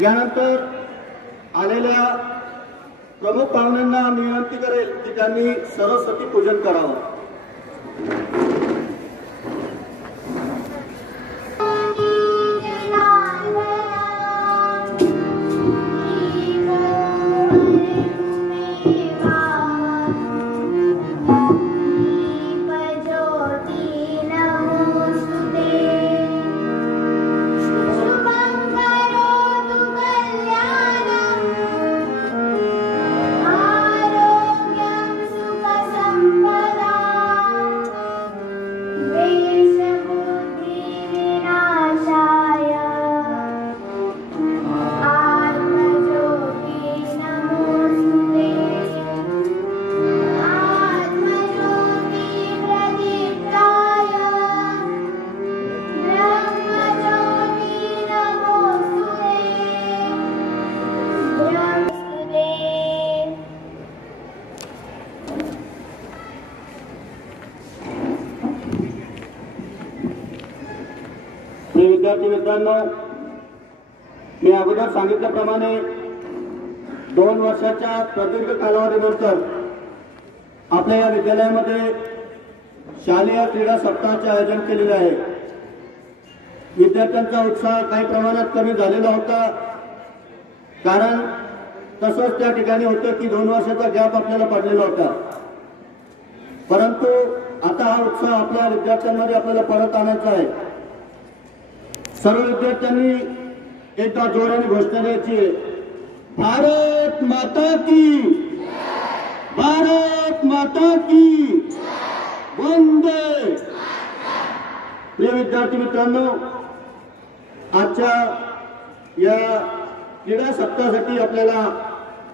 यानंतर आलेल्या प्रमुख पाहुण्यांना मी विनंती करेल की त्यांनी सरस्वती पूजन करावं. विद्यार्थी मित्रांनो, मी अगोदर सांगितल्याप्रमाणे 2 वर्षाच्या प्रदीर्घ कालावधीनंतर आपल्या या विद्यालयामध्ये शालेय क्रीडा सप्ताहाचे आयोजन केलेले आहे. विद्यार्थ्यांचा उत्साह काही प्रमाणात कमी झालेला होता, कारण तसंच त्या ठिकाणी होतं की 2 वर्षाचा गॅप आपल्याला पडलेला होता. परंतु आता हा उत्साह आपल्या विद्यार्थ्यांमध्ये आपल्याला परत आणायचा आहे. सर्व विद्यार्थ्यांनी एकदा जोराने घोषणा द्यायची, भारत माता की, भारत माता की, वंदे. प्रिय विद्यार्थी मित्रांनो, आजच्या या क्रीडा सप्ताहासाठी आपल्याला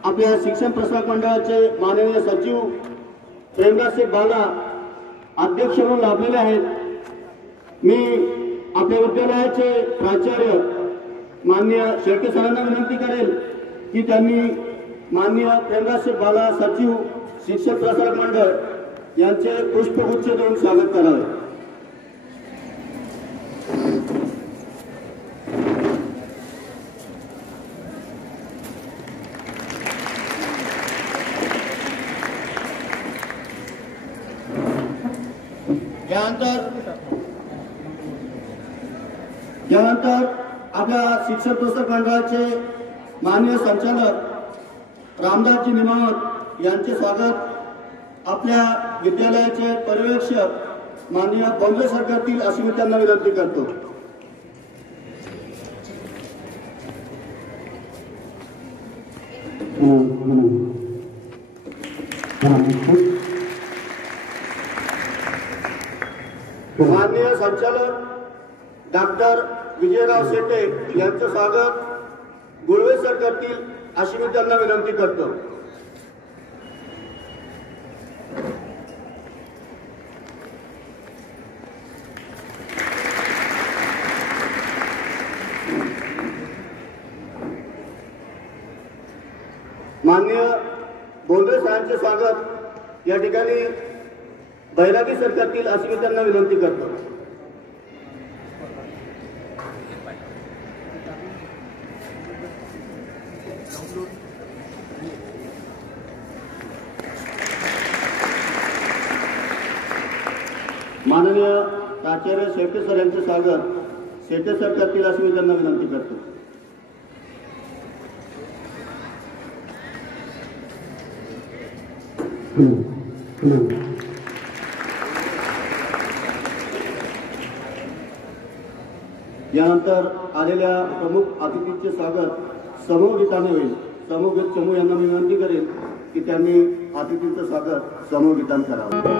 आपल्या शिक्षण प्रसारक मंडळाचे माननीय सचिव प्रेमराज बाला अध्यक्ष म्हणून लाभलेले आहेत. मी आपल्या विद्यालयाचे प्राचार्य माननीय शेळके सरांना विनंती करेल की त्यांनी माननीय प्रेमराज बाला सचिव शिक्षण प्रसारक मंडळ यांचे पुष्पगुच्छ देऊन स्वागत करावे. यानंतर आपल्या शिक्षण प्रसारक मंडळाचे माननीय संचालक रामदासजी निमावत यांचे स्वागत आपल्या विद्यालयाचे पर्यवेक्षक माननीय बॉम्बे सरकारतील अशी मी त्यांना विनंती करतो. माननीय संचालक डॉक्टर विजयराव शेटे यांचं स्वागत गुळवे सर करतील अशी मी त्यांना विनंती करतो. माननीय बोंद्रे सरांचे स्वागत या ठिकाणी बैरागी सर करतील अशी मी त्यांना विनंती करतो. माननीय प्राचार्य शेटे सर यांचे स्वागत शेटे सर करतील अशी मी त्यांना विनंती करतो. यानंतर आलेल्या प्रमुख अतिथींचे स्वागत समूह गीताने होईल. समूह गीत चमू यांना मी विनंती करेन की त्यांनी अतिथींचं स्वागत समूह गीतान करावं.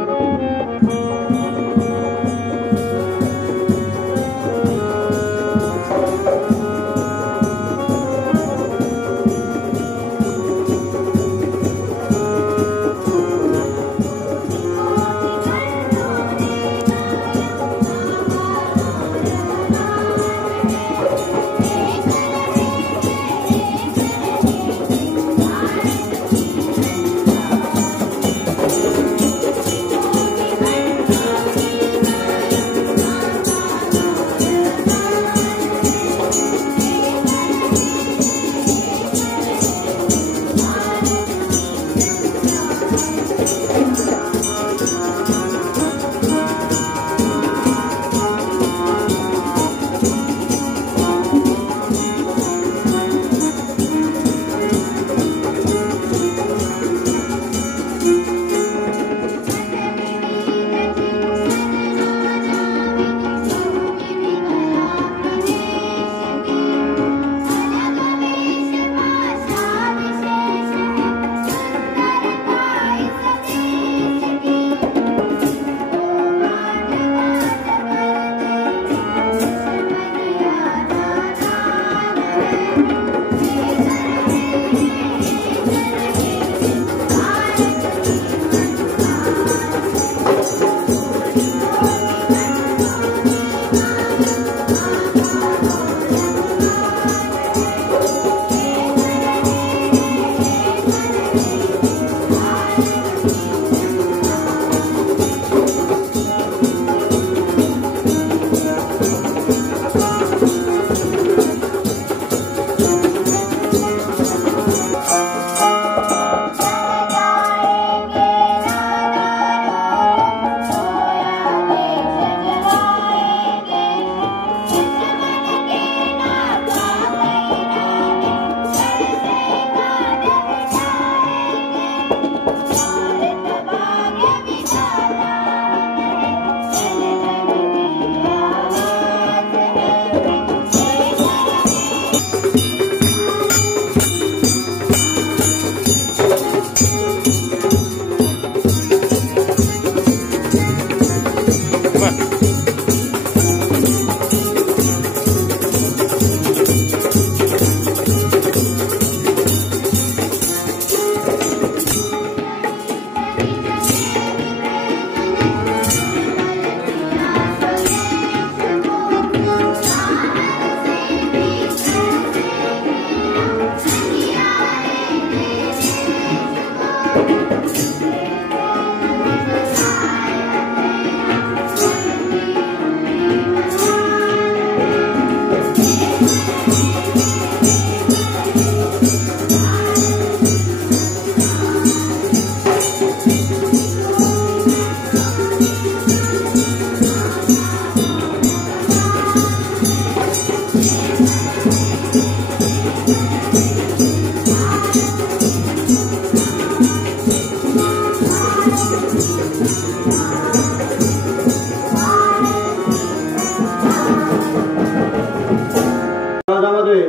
समाजामध्ये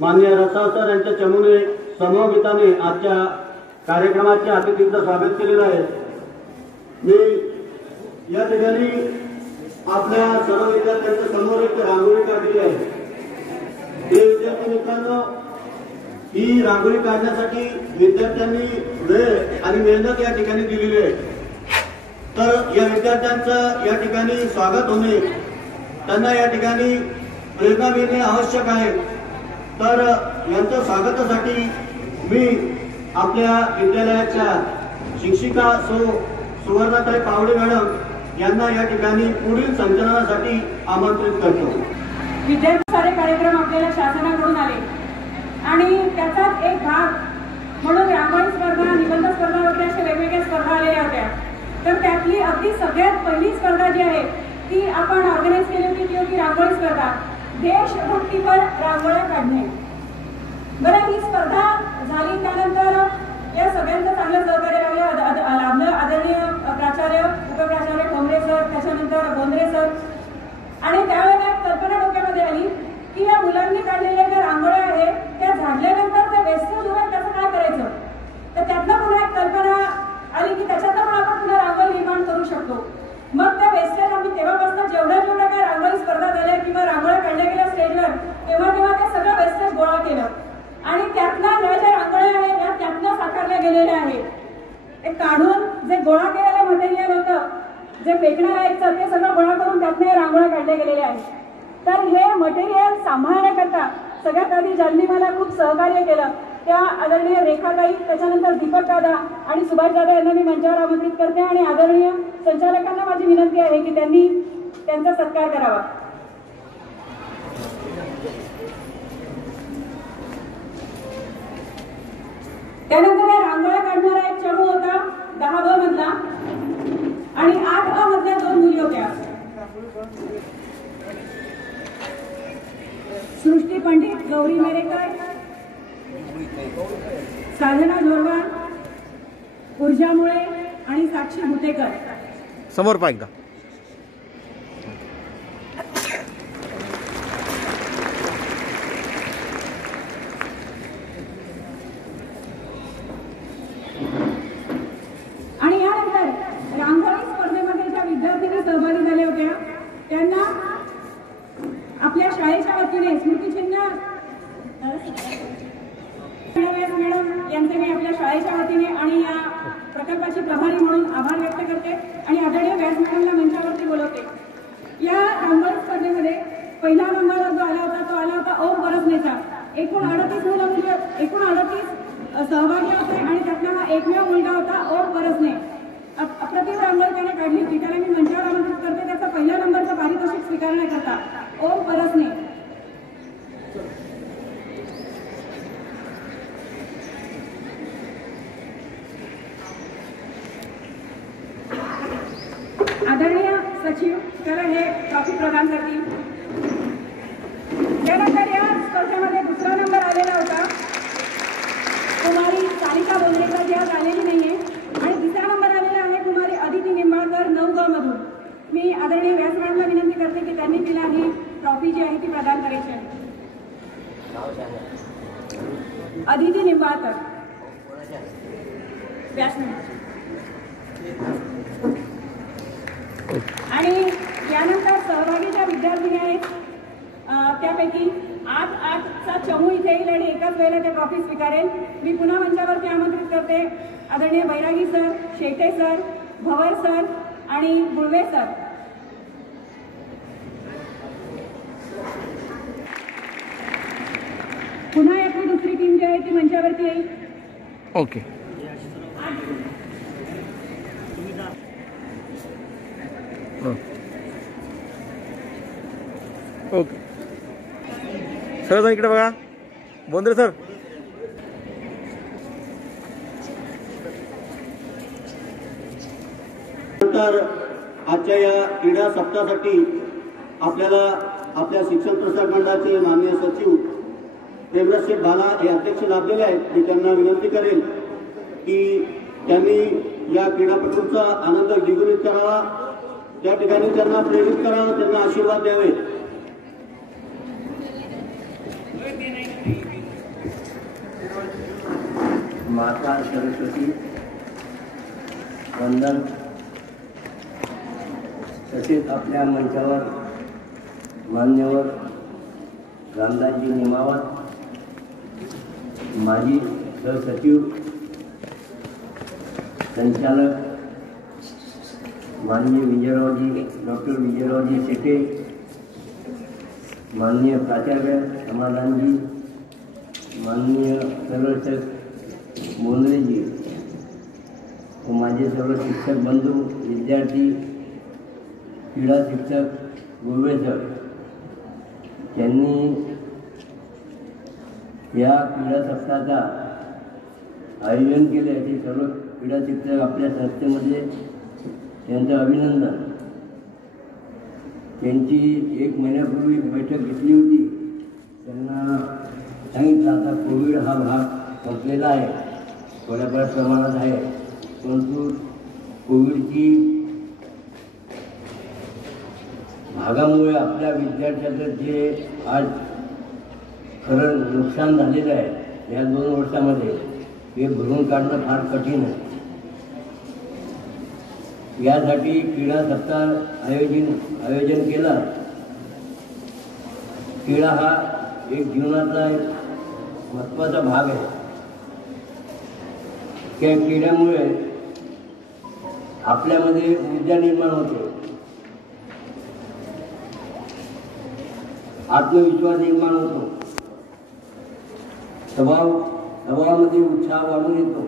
माननीय रसाळ सर यांच्या चमूने समूहगीताने आजच्या कार्यक्रमाचे अतिथींचं स्वागत केलेलं आहे। मी या ठिकाणी आपल्या सर्व विद्यार्थ्यांच्या समोर एक रांगोळी काढली आहे। हे विद्यार्थी मित्रांनो, ही रांगोळी काढण्यासाठी विद्यार्थ्यांनी वेळ आणि मेहनत या ठिकाणी दिलेली आहे। तर या विद्यार्थ्यांचं या ठिकाणी स्वागत होणे, त्यांना या ठिकाणी प्रेरणा मिळणे आवश्यक आहे। तर यांच्या स्वागतासाठी मी आपल्या विद्यालयाच्या शिक्षिका सुवर्णाताई पावडे मॅडम यांना या ठिकाणी पुढील संचलनासाठी आमंत्रित करतो। विद्यार्थी सारे कार्यक्रम आपल्याला शासनाकडून आले आणि त्याचाच एक भाग म्हणून रांगोळी स्पर्धा, निबंध स्पर्धा वगैरे अशा वेगवेगळ्या स्पर्धा आलेल्या होत्या। तर त्यातली अगदी सगळ्यात पहिली स्पर्धा जी आहे ती आपण ऑर्गनाईज केली होती, ती होती रांगोळी स्पर्धा, देशभक्तीपर रांगोळ्या काढणे। बरं, ही स्पर्धा झाली त्यानंतर या सगळ्यांचं चांगलं सहकार्य लाभलं। आदरणीय प्राचार्य, उपप्राचार्य ठोंबरे सर, त्याच्यानंतर बोंद्रे सर, आणि त्यावेळेला एक कल्पना डोक्यामध्ये आली की या मुलांनी काढलेल्या ज्या रांगोळ्या आहेत त्या झाडल्यानंतर ते वेस्टेज होईल त्याचं काय करायचं। तर त्यातनं पुन्हा एक कल्पना आली की त्याच्यातनं पण आपण पुन्हा रांगोळी निर्माण करू शकतो। मग त्या वेस्टेज आम्ही तेव्हापासून जेवढ्या काय रांगोळी स्पर्धा झाल्या किंवा रांगोळ्या काढल्या गेल्या स्टेजवर, तेव्हा ते सगळं वेस्टेज गोळा केलं आणि त्यातनं या ज्या रांगोळ्या आहेत या त्यातनं साकारल्या गेलेल्या आहेत। ते काढून जे गोळा केलेलं मटेरियल होतं, जे फेकणार आहे ते सगळं गोळा करून त्यातनं रांगोळ्या काढल्या गेलेल्या आहेत। तर हे मटेरियल सांभाळण्याकरता सगळ्यात आधी ज्यांनी मला खूप सहकार्य केलं त्या आदरणीय रेखाताई, त्याच्यानंतर दीपक दादा आणि सुभाष दादा यांना मी मंचावर आमंत्रित करते आणि आदरणीय संचालकांना माझी विनंती आहे की त्यांनी त्यांचा सत्कार करावा। त्यानंतर या रांगोळ्या काढणारा एक चमू होता 10ब मधला आणि 8अ मधल्या 2 मुली होत्या, सृष्टी पंडित, गौरी मेरेकर, साधना जोरवार, ऊर्जा मुळे आणि साक्षी भुतेकर। समोर पहा एकदा। आणि यानंतर रांगोळी स्पर्धेमध्ये ज्या विद्यार्थ्यांनी सहभागी झाल्या होत्या त्यांना आपल्या शाळेच्या वतीने स्मृतिचिन्ह मॅडम यांचे मी आपल्या शाळेच्या वतीने आणि या प्रकल्पाची प्रभारी म्हणून आभार व्यक्त करते आणि आदरणीय व्यास मॅडमला मंचावरती बोलवते। या रांगोळी स्पर्धेमध्ये पहिला नंबर जो आला होता तो आला होता ओम परसनेचा। एकूण 38 सहभागी होते आणि त्यातला हा एकमेव मुलगा होता ओम परसने। अप्रतिम रांगोळी त्याने काढली होती, त्याला मी मंचावर आमंत्रित करते त्याचा पहिल्या नंबरचं पारितोषिक स्वीकारण्याकरता ओम परसने। आदरणीय सचिव त्याला हे ट्रॉफी प्रदान करतील। त्यानंतर या स्पर्धेमध्ये दुसरा नंबर आलेला होता कुमारी सानिका बोंद्रेकर, जी आज आलेली नाहीये, आणि तिसरा नंबर आलेला आहे कुमारी अदिती निंबाळकर 9ग मधून। मी आदरणीय व्यास मॅडमला विनंती करते की त्यांनी तिला ही ट्रॉफी जी आहे ती प्रदान करायची आहे। अदिती निंबाळकर, व्यास मॅडम। आणि यानंतर सहभागी ज्या विद्यार्थिनी आहेत त्यापैकी 8चा चमू इथे येईल आणि एकाच वेळेला त्या ट्रॉफी स्वीकारेल। मी पुन्हा मंचावरती आमंत्रित करते आदरणीय बैरागी सर, शेटे सर, भवर सर आणि गुळवे सर। पुन्हा यातली दुसरी टीम जी आहे ती मंचावरती येईल। ओके, ओके, सर इकडे बघा, बोंद्रे सर। तर आजच्या या क्रीडा सप्ताहासाठी आपल्याला आपल्या शिक्षण प्रसारक मंडळाचे माननीय सचिव प्रेमराज शेठ भाला हे अध्यक्ष लाभलेले आहेत। मी त्यांना विनंती करेल की त्यांनी या क्रीडापटूंचा आनंद द्विगुणित करावा, त्या ठिकाणी त्यांना प्रेरित करावं, त्यांना आशीर्वाद द्यावे। माता सरस्वती वंदन, तसेच आपल्या मंचावर मान्यवर रामदासजी निमावत, माजी सहसचिव, संचालक माननीय विजयरावजी डॉक्टर विजयरावजी शेटे, माननीय प्राचार्य समाधानजी, माननीय सर्व मोंद्रेजी व माझे सर्व शिक्षक बंधू, विद्यार्थी, क्रीडा शिक्षक, गुरवे सर, त्यांनी या क्रीडा सप्ताहाचा आयोजन केले असे सर्व क्रीडा शिक्षक आपल्या संस्थेमध्ये त्यांचं अभिनंदन. त्यांची 1 महिन्यापूर्वी बैठक घेतली होती. त्यांना सांगितलं आता कोविड हा भाग संपलेला आहे, थोड्याफार प्रमाणात आहे, परंतु कोविडची भागामुळे आपल्या विद्यार्थ्याचं जे आज खरं नुकसान झालेलं आहे या 2 वर्षामध्ये, हे भरून काढणं फार कठीण आहे. यासाठी क्रीडा सप्ताह आयोजन केला. क्रीडा हा एक जीवनाचा एक महत्त्वाचा भाग आहे. त्या क्रीडामुळे आपल्यामध्ये ऊर्जा निर्माण होते, आत्मविश्वास निर्माण होतो, स्वभावामध्ये उत्साह वाढून येतो,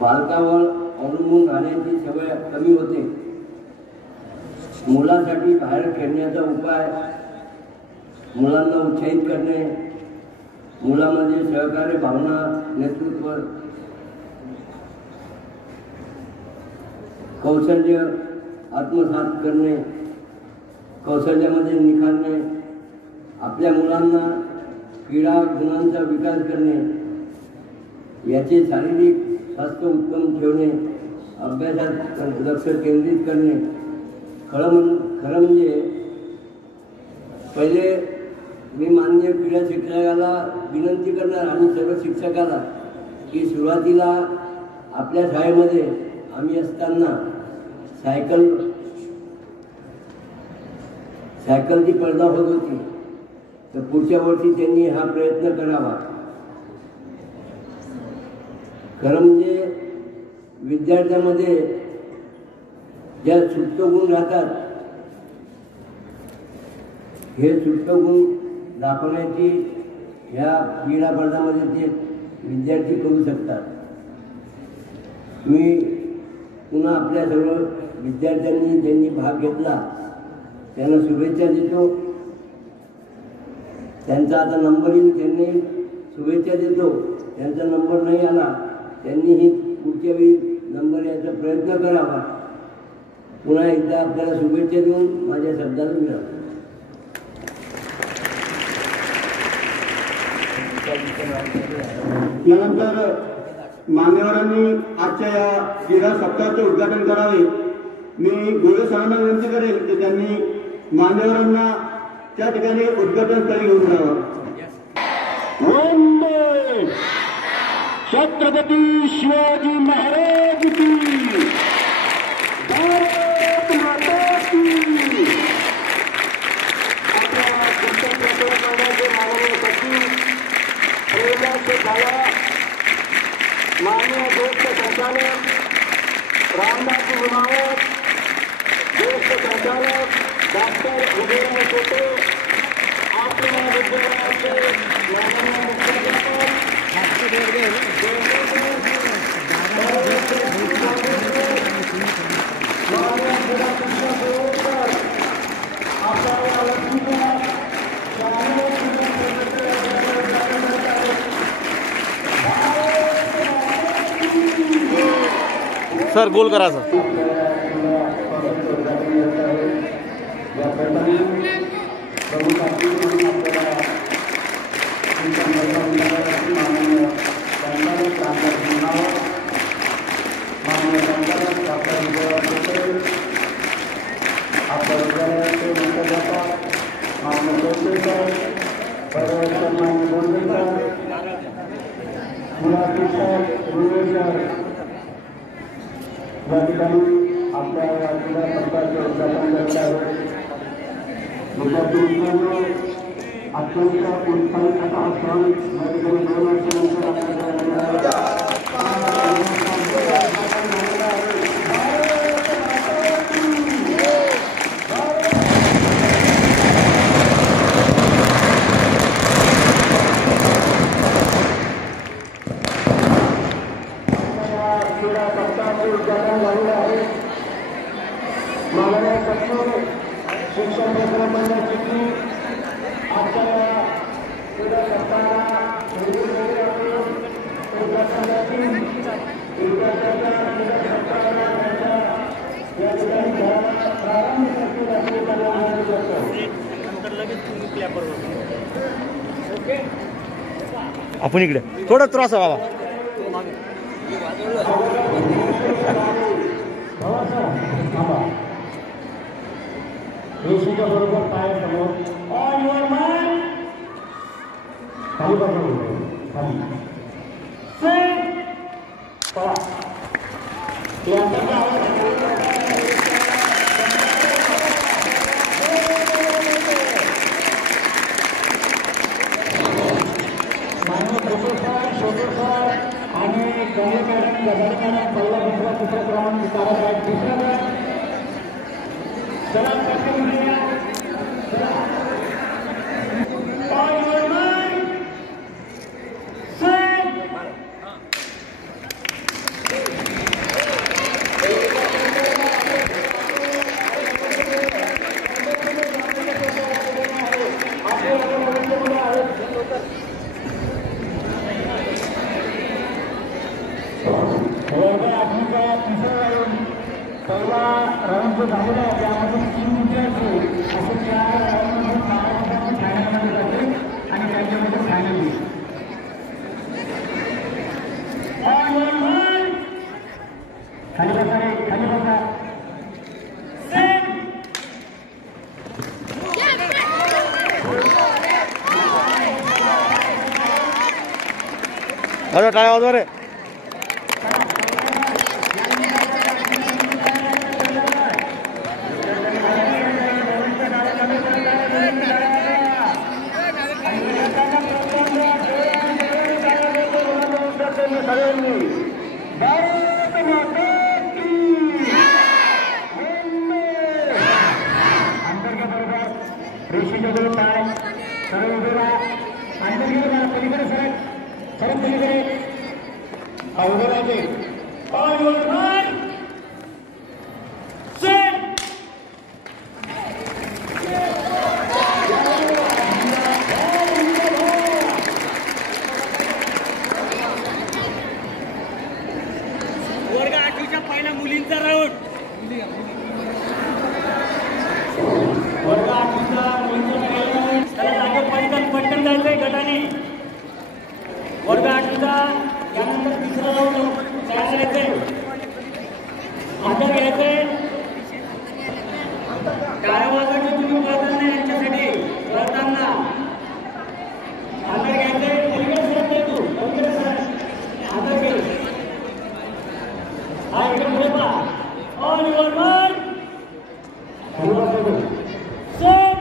बालकावर अवलंबून राहण्याची सवय कमी होते. मुलांसाठी बाहेर खेळण्याचा उपाय, मुलांना उत्साहित करणे, मुलांमध्ये सहकार्य भावना, नेतृत्व, कौशल्य आत्मसात करणे, कौशल्यामध्ये निखारणे, आपल्या मुलांना क्रीडा गुणांचा विकास करणे, याचे शारीरिक स्वास्थ्य उत्तम ठेवणे, अभ्यासात लक्ष केंद्रित करणे. खरं म्हणजे पहिले मी माननीय क्रीडा शिक्षकाला विनंती करणार आणि सर्व शिक्षकाला की सुरुवातीला आपल्या शाळेमध्ये आम्ही असताना सायकलची स्पर्धा होत होती, तर पुढच्या वर्षी त्यांनी हा प्रयत्न करावा. खरं म्हणजे विद्यार्थ्यांमध्ये ज्या सुप्त गुण राहतात, हे सुप्त गुण दाखवण्याची ह्या क्रीडा स्पर्धामध्ये ते विद्यार्थी करू शकतात. मी पुन्हा आपल्या सर्व विद्यार्थ्यांनी ज्यांनी भाग घेतला त्यांना शुभेच्छा देतो. त्यांचा आता नंबर येईल, त्यांनी शुभेच्छा देतो. त्यांचा नंबर नाही आला, त्यांनीही पुढच्या वेळी नंबर यायचा प्रयत्न करावा. पुन्हा एकदा आपल्याला शुभेच्छा देऊन माझ्या शब्दाला विराम. यानंतर मान्यवरांनी आजच्या या क्रीडा सप्ताहाचे उद्घाटन करावे. मी गोरे सरांना विनंती करेल की त्यांनी मान्यवरांना त्या ठिकाणी उद्घाटन स्थळी घेऊन जावं. वंदे छत्रपती शिवाजी महाराज की, भारत माता की. आपल्या माननीय सचिव प्रेमदास झाला, माननीय ज्येष्ठ संचालक रामदासजी निमावत, ज्येष्ठ संचालक डॉक्टर विजयराव शेटे, आपल्या विद्यालयाचे माननीय मुख्याध्यापक सर गोल करा सर. आपल्या विद्यालयाचे मुख्याध्यापक बोंडेकर, सन्मान्य बोंडेकर, मुलाखतकार रुवेकर या ठिकाणी आपल्या या जिल्हा सरकारचे उद्घाटन करत आहेत. विद्यार्थी मित्रांनो, अत्यंत उत्साहित असा हा सण या ठिकाणी 2 वर्षानंतर आपल्याला शिक्षण मंडळाची आपल्याला क्रीडा करताना आपण इकडे थोडं त्रास आहे बाबा. रेषेच्या बरोबर पाय समोर ऑन युअर माइंड खाली बघा खाली चला माननीय प्रोफेसर शोभेसर आणि कमले मॅडम गजाली मॅडम पहिला दुसरा तिसरा क्रमांक विचारत आहेत. दुसरा चला पहिला राऊंड जो झालेला आहे त्यामधून 3 विद्यार्थी असे 4 राऊंडमधून फायनलमध्ये जातील आणि त्यांच्यामध्ये फायनल होईल. खाली बसा रे, खाली बसा. अरे टाळ्या वाजवा रे. रेषेच्या दोन पाय सरळ उभे राहा. अंतर्गत पलीकडे सरळ सरळ पलीकडे उभे राहायचे. वर्ग 8च्या पहिला मुलींचा राऊंड. वर्ग 8चा मुलींचा पहिला राऊंड. त्याला जागे पटकन जायचंय गटाने. वर्ग 8चा यानंतर तिसरा राऊंड तयार करायचंय. अंतर घ्यायचंय. टाळ्या वाजवायचे तुम्ही पळताना यांच्यासाठी पळताना अंतर घ्यायचंय. पलीकडे सरकते तू पलीकडे सरक अंतर घे. हा एकदम पुढे पहा. On your mark set.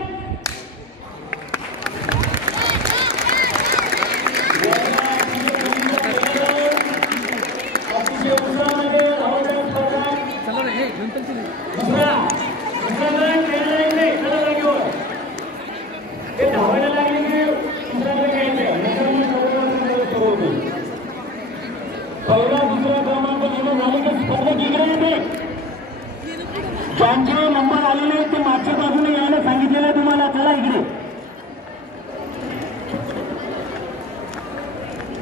अतिशय उत्साहामध्ये धावण्याचा स्पर्धा. दुसरा चला जागेवर. ते धावायला लागले की दुसऱ्याकडे घ्यायचं. पहिला दुसरा क्रमांक घेणं झाले की स्पर्धक इकडे येते. ज्यांचे नंबर आलेले आहेत ते मागच्या बाजूने यायला सांगितलेलं आहे तुम्हाला. चला इकडे.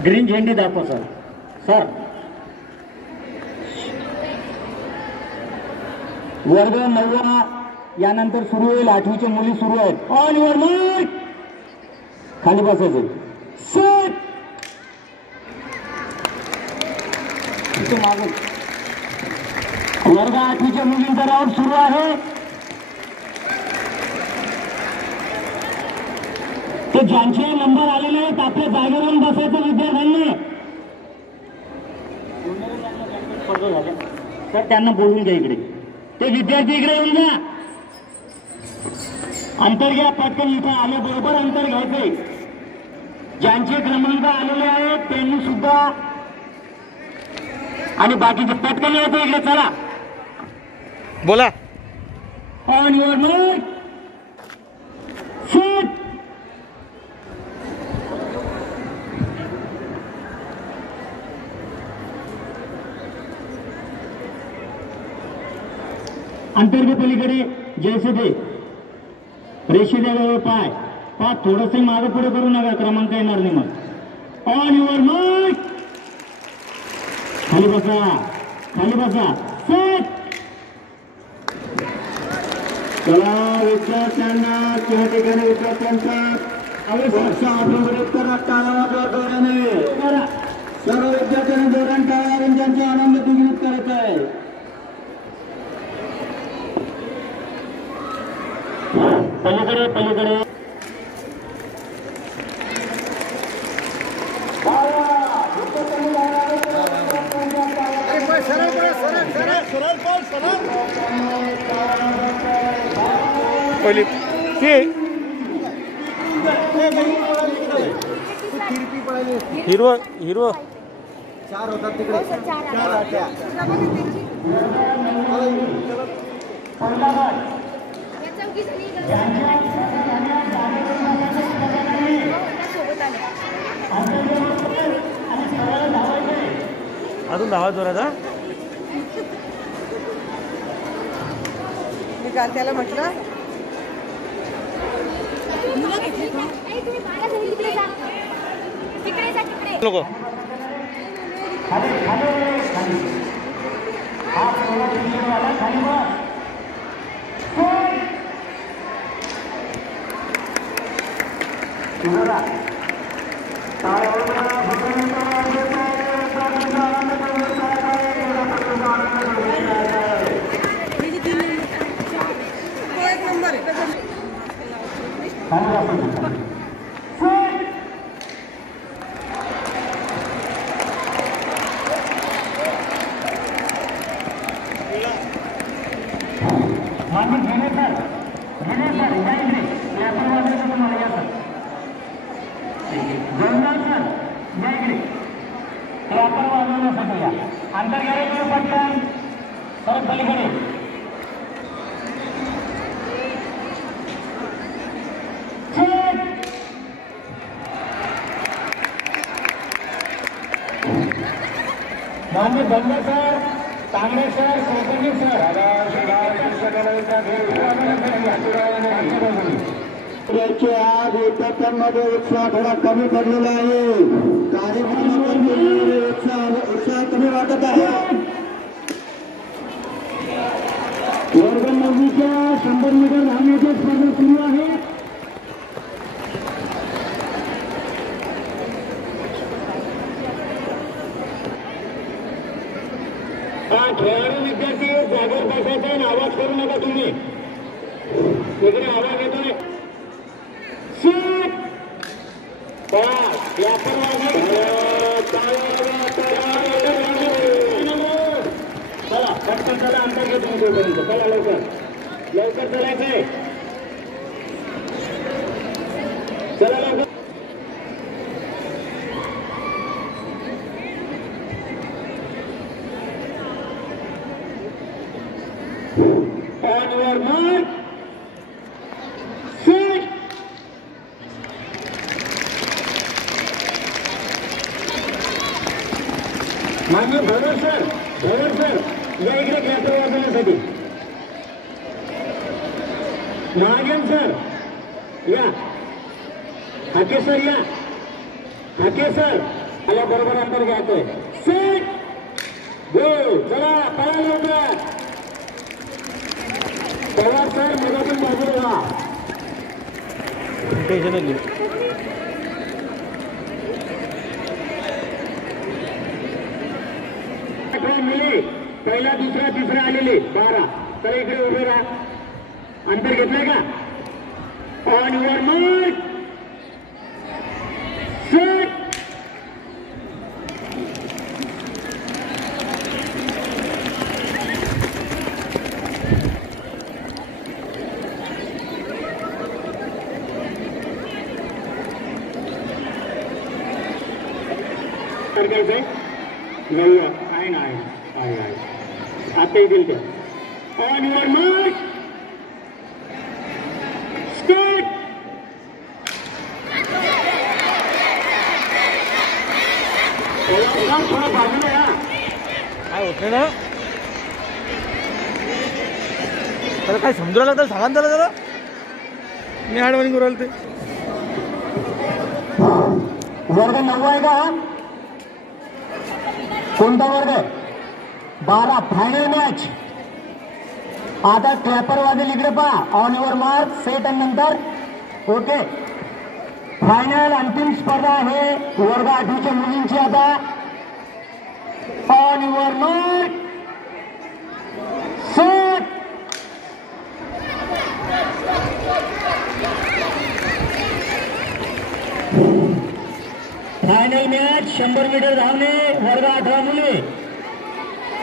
ग्रीन झेंडी दाखवा सर. सर वर्ग 9 यानंतर सुरू होईल. 8वीच्या मुली सुरू आहेत. ऑन युअर मार्क खाली बसायचे. सेट. मागून वर्ग 8वीच्या मुलींचा राऊंड सुरू आहे. तर ज्यांचे नंबर आलेले आहेत आपल्या जागेवरून बसायचं विद्यार्थ्यांनी. तर त्यांना बोलून घ्या इकडे. ते विद्यार्थी इकडे येऊन जा. अंतर घ्या पटकन. इथं आल्याबरोबर अंतर घ्यायचंय. ज्यांचे क्रमांक आलेले आहेत त्यांनी सुद्धा आणि बाकीचे पटकन यायचं इकडे. चला बोला. On your mark set. अंतर्गत पलीकडे जैसे ते रेषेच्या पाय पा थोडस मागे पुढे करू नका. क्रमांक येणार नाही मग. On your mark. खाली बसा. खाली बसा. सेट. चला विद्यार्थ्यांना त्या ठिकाणी विद्यार्थ्यांचा अवश्य अभिमुखीत करा. टाळा वाजवा जोराने. सर्व विद्यार्थ्यांनी जोरान टाळा वाजवून त्यांचा आनंद द्विगुणित करायचा आहे. पलीकडे पलीकडे पहिली हे हिरवं हिरवं चार होतात तिकडे. अजून धावा जोराचा. मी काल त्याला म्हटलं लोक मान्य धन्य sir, Tangade sir, Kulkarni sir, याचे आज विद्यार्थ्यांमध्ये उत्साह थोडा कमी पडलेला आहे. कार्यक्रमामध्ये उत्साह कमी वाटत आहे. वर्ग 9च्या 100 मीटर धावण्याची स्पर्धा सुरू आहे. खेळाडू विद्यार्थी जागेवर बसायचा आणि आवाज करू नका तुम्ही. इकडे आवाज येतोय. चला पटकन चला. अंतर घेतो तोपर्यंत. चला लवकर लवकर चलायचंय. चला लवकर. On your mark, set. मान्य भवर सर या इकडे क्लॅपर वाजवण्यासाठी. महाजन सर या. हाके सर या. हाके सर आल्याबरोबर अंतर घ्यायचंय. Set go. चला पळा लवकर. पवार सर मगातून बाजूला व्हा. टेन्शन घे. मिली पहिला दुसरा तिसरा आलेले 12. तर इकडे उभे राहा. अंतर घेतलंय का? ऑन युअर मार्क सारखायचंय जाऊया आहे ना आहे आता येतील त्या ऑन युअर मार्क स्टार्ट थोडा बाजूला या काय होत नाही ना त्याला काय समजू लागलं सांगा ना त्याला जरा मी ॲडवाणी करू राहिलो ते वर्ग 9 आहे का कोणता वर्ग आहे 12 फायनल मॅच आता क्लॅपर वाजेल इकडे पहा ऑन युअर मार्क सेट आणि नंतर ओके फायनल अंतिम स्पर्धा आहे वर्ग 8च्या मुलींची आता on your mark set final match 100 metre धावणे वर्ग 18 मुले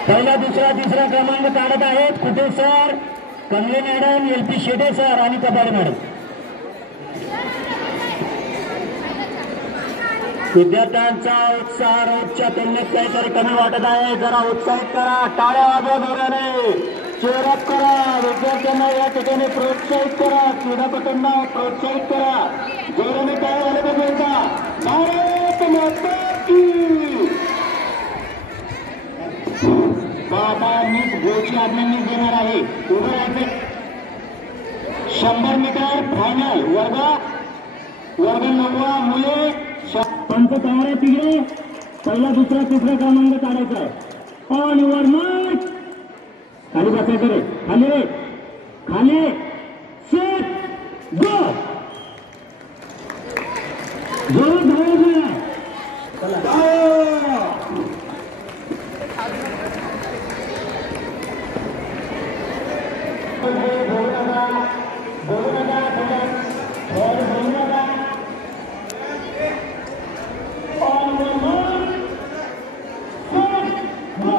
पहिला दुसरा तिसरा क्रमांक काढत आहेत कुठे सर कमले मॅडम LP शेटे सर आणि कपाळे मॅडम विद्यार्थ्यांचा उत्साह रोजच्या तुलनेत काहीतरी कमी वाटत आहे जरा उत्साहित करा टाळ्या वाजवा जोराने चेअरअप करा विद्यार्थ्यांना या ठिकाणी प्रोत्साहित करा क्रीडापटूंना प्रोत्साहित करा जोराने काय झालं पाहिजे का भारत माता की बाबा मीच गोची आज्ञा मी देणार आहे उभं राहायचं 100 मीटर फायनल वर्ग 9 मुले पंच तयार आहे तिकडे पहिला दुसरा तिसरा क्रमांक काढायचा आहे ऑन युअर मार्क खाली बसायचं रे खाली सेट गो जोरात धावायचं आहे बोलू नका on the mark, set, go.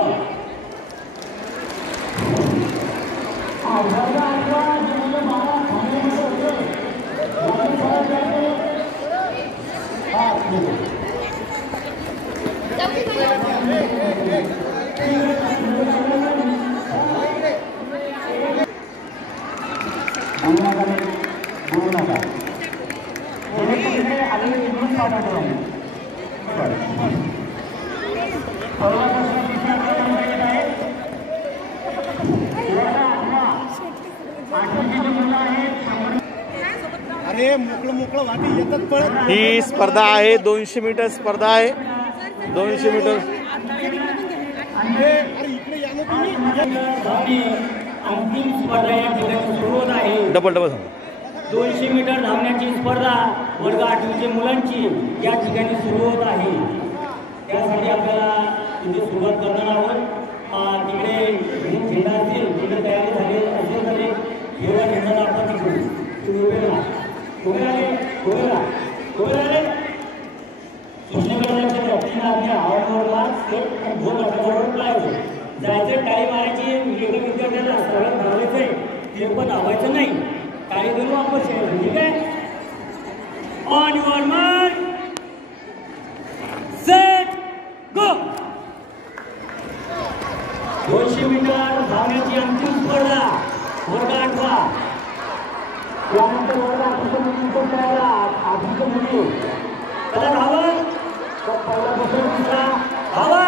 अरे मोकळं वाटी येतात पळत ही स्पर्धा आहे 200 मीटर स्पर्धा आहे 200 मीटर अरे इकडे या ना तुम्ही अंतिम स्पर्धा या ठिकाणी सुरू होत आहे डबल सांगा 200 मीटर धावण्याची स्पर्धा वर्ग 8च्या मुलांची या ठिकाणी सुरू होत आहे त्यासाठी आपल्याला इथे सुरुवात करणार आहोत तिकडे झेंडा असेल तिकडे तयारी झाली असेल तर हिरवा झेंडा आपण तिकडे उभे राहिले जायचं टाळी मारायची एका विद्यार्थ्याला सरळ धावायचंय ते पण धावायचं नाही टाळी देऊन वापस यायचं ठीक आहे on your mark set go 200 metre धावण्याची अंतिम स्पर्धा वर्ग 8 त्यानंतर वर्ग 8च्या मुली चला धावा पहिला दुसरा तिसरा धावा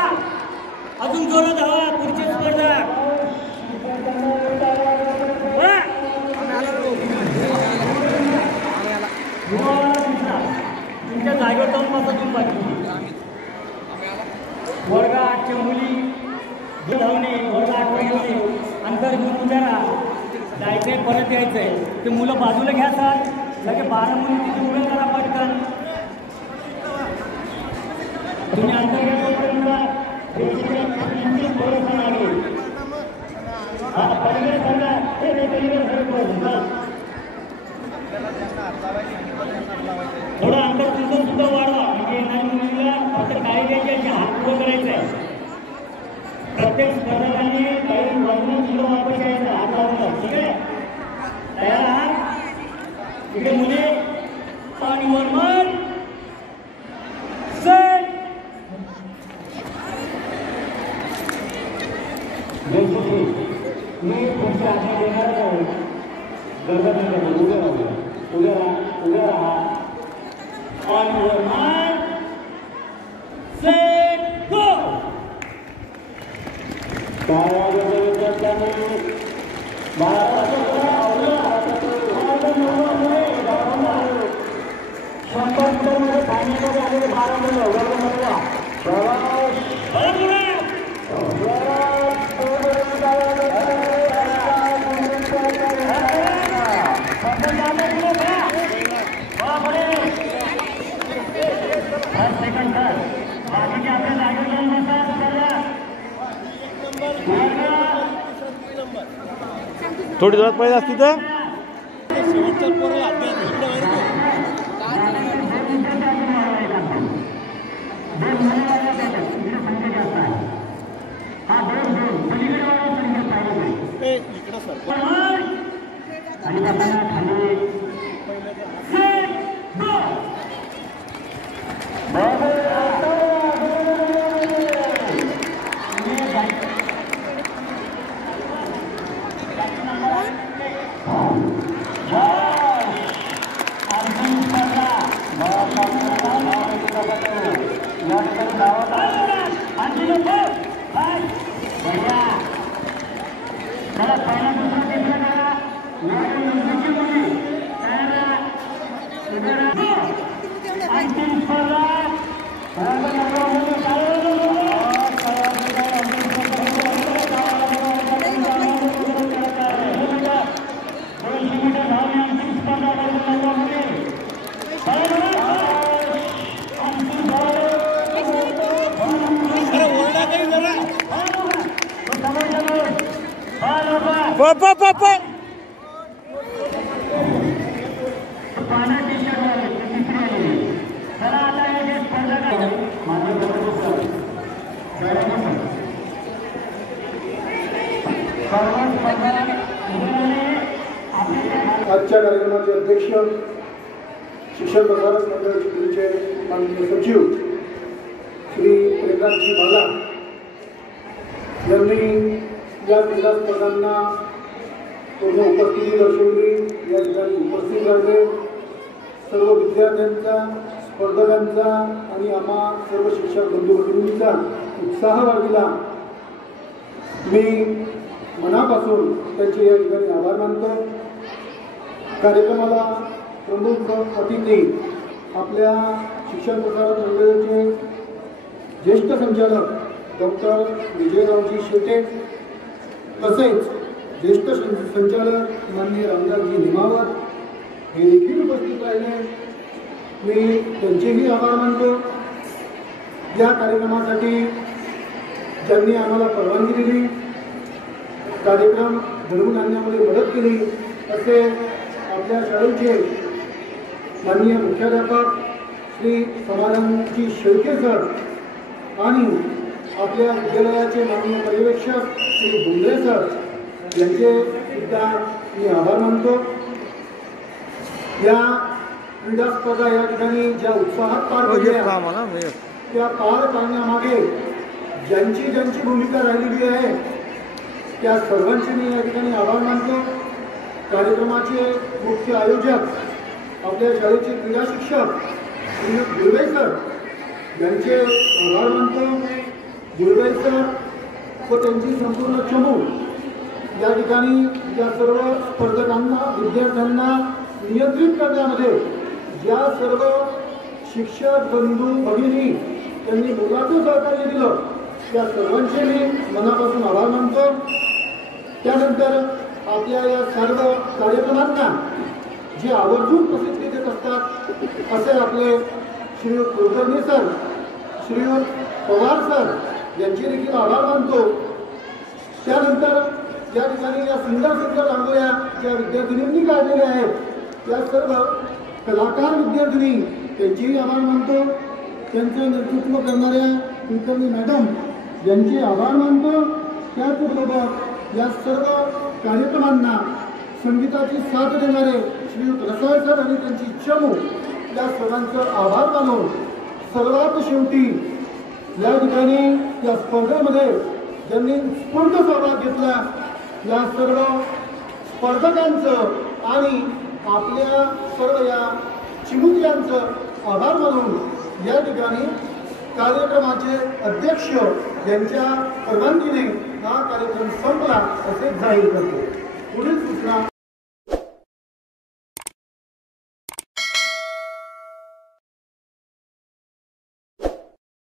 अजून जोरात धावा पुढची स्पर्धा तुमच्या जागेवर जाऊन बसा तुम्ही बाकी वर्ग 8च्या मुली धावणे वर्ग 8 मुली अंतर घेऊन उभ्या राहा जायचंय परत यायचंय ते मुलं बाजूला घ्या सर लगे 12 मुली तिथे उभे करा पटकन तुम्ही अंतर घ्या तोपर्यंत थोडं अंतर तुमचं सुद्धा वाढवा म्हणजे येणाऱ्या मुलीला फक्त काही द्यायचे हात उभं करायचं आहे प्रत्येक स्पर्धकांनी काही वाजवून सुद्धा वापस यायचा हात लावून ठीक आहे तयार आहात इकडे मुले पाणी वर सेट उभे राहा. ऑन युअर मार्क सेट गो. थोडी जोरात पाहिजे असती तर शेवटच्या पोराला अभ्यास इकडे बाहेर इकडं सर आजच्या कार्यक्रमाचे अध्यक्ष शिक्षण प्रसारक मंडळाचे पूर्वीचे माननीय सचिव श्री प्रेमनाथजी बाला यांनी या क्रीडा स्पर्धांना पूर्ण उपस्थिती दर्शवली. या ठिकाणी उपस्थित राहिले सर्व विद्यार्थ्यांचा, स्पर्धकांचा आणि आम्हा सर्व शिक्षक बंधू भगिनींचा उत्साह वाढविला. मी मनापासून त्यांचे या ठिकाणी आभार मानतो. कार्यक्रमाला प्रमुख अतिथी आपल्या शिक्षण प्रसारक मंडळाचे ज्येष्ठ संचालक डॉक्टर विजयरावजी शेटे, तसेच ज्येष्ठ संचालक माननीय रामदासजी निमावत हे देखील उपस्थित राहिले. मी त्यांचेही आभार मानतो. या कार्यक्रमासाठी ज्यांनी आम्हाला परवानगी दिली, कार्यक्रम घडवून आणण्यामध्ये मदत केली, असे आपल्या शाळेचे माननीय मुख्याध्यापक श्री समाधानजी शेळके सर आणि आपल्या विद्यालयाचे माननीय पर्यवेक्षक श्री बुंद्रे सर यांचे सुद्धा मी आभार मानतो. या क्रीडा स्पर्धा या ठिकाणी ज्या उत्साहात पार पडल्या त्या पार पाडण्यामागे ज्यांची ज्यांची भूमिका राहिलेली आहे त्या सर्वांचे मी या ठिकाणी आभार मानतो. कार्यक्रमाचे मुख्य आयोजक आपल्या शाळेचे क्रीडा शिक्षक श्री गुरवे सर यांचे आभार मानतो. गुरवे सर व त्यांची संपूर्ण चमू या ठिकाणी या सर्व स्पर्धकांना, विद्यार्थ्यांना नियंत्रित करण्यामध्ये ज्या सर्व शिक्षक बंधू भगिनी त्यांनी मोलाचं सहकार्य दिलं त्या सर्वांचे मी मनापासून आभार मानतो. त्यानंतर आपल्या या सर्व कार्यक्रमांना जे आवर्जून प्रसिद्धी देत असतात असे आपले श्रीयुत कुलकर्णी सर, श्रीयुत पवार सर यांचे देखील आभार मानतो. त्यानंतर या ठिकाणी या सुंदर सुंदर रांगोळ्या ज्या विद्यार्थिनींनी काढलेल्या आहेत त्या सर्व कलाकार विद्यार्थिनी त्यांचेही आभार मानतो. त्यांचं नेतृत्व करणाऱ्या कुलकर्णी मॅडम यांचे आभार मानतो. त्याचबरोबर या सर्व कार्यक्रमांना संगीताची साथ देणारे श्रीयुत रसाळ सर आणि त्यांची चमू या सर्वांचं आभार मानून सर्वात शेवटी या ठिकाणी या स्पर्धेमध्ये ज्यांनी स्फूर्त सहभाग घेतला या सर्व स्पर्धकांचं आणि आपल्या सर्व या चिमुक यांचं आभार मानून या ठिकाणी कार्यक्रमाचे अध्यक्ष यांच्या परवानगीने हा कार्यक्रम संपला असे जाहीर करतो. पुढील सूचना